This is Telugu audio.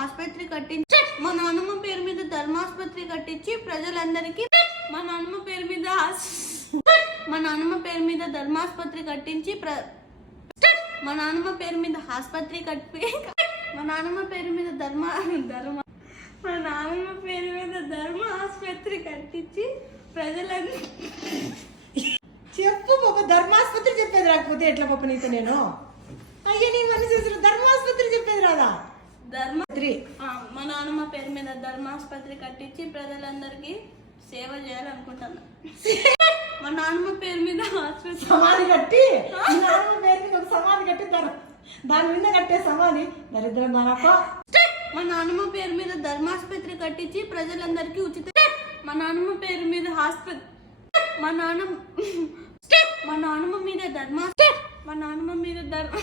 ఆసుపత్రి కట్టించి మా నాన్నమ్మ పేరు మీద ధర్మాసుపత్రి కట్టించి ప్రజలందరికీ మా నాన్నమ్మ పేరు మీద ధర్మాసుపత్రి కట్టించి మా నాన్నమ్మ పేరు మీద ఆసుపత్రి కట్టి మా నాన్నమ్మ పేరు మీద ధర్మ ఆసుపత్రి కట్టించి ప్రజలందరూ చెప్పు పాప, ధర్మాసుపత్రి చెప్పేది రాకపోతే ఎట్లా పాప నీతో నేను? అయ్యో నీ మనసు చేసిన ధర్మాసుపత్రి చెప్పేది రాదా? మా నాన్నమ్మ పేరు మీద ధర్మాసుపత్రి కట్టించి ప్రజలందరికీ సేవ చేయాలనుకుంటున్నా. మా నాన్నమ్మ పేరు మీద సమాధి కట్టి, నాన్నమ్మ పేరు మీద ఒక సమాధి కట్టి దాని మీద కట్టే సమాధి దరిద్రం మనకు. మా నాన్నమ్మ పేరు మీద ధర్మాసుపత్రి కట్టించి ప్రజలందరికీ ఉచిత మా నాన్నమ్మ పేరు మీద మా నాన్నమ్మ మీద ధర్మ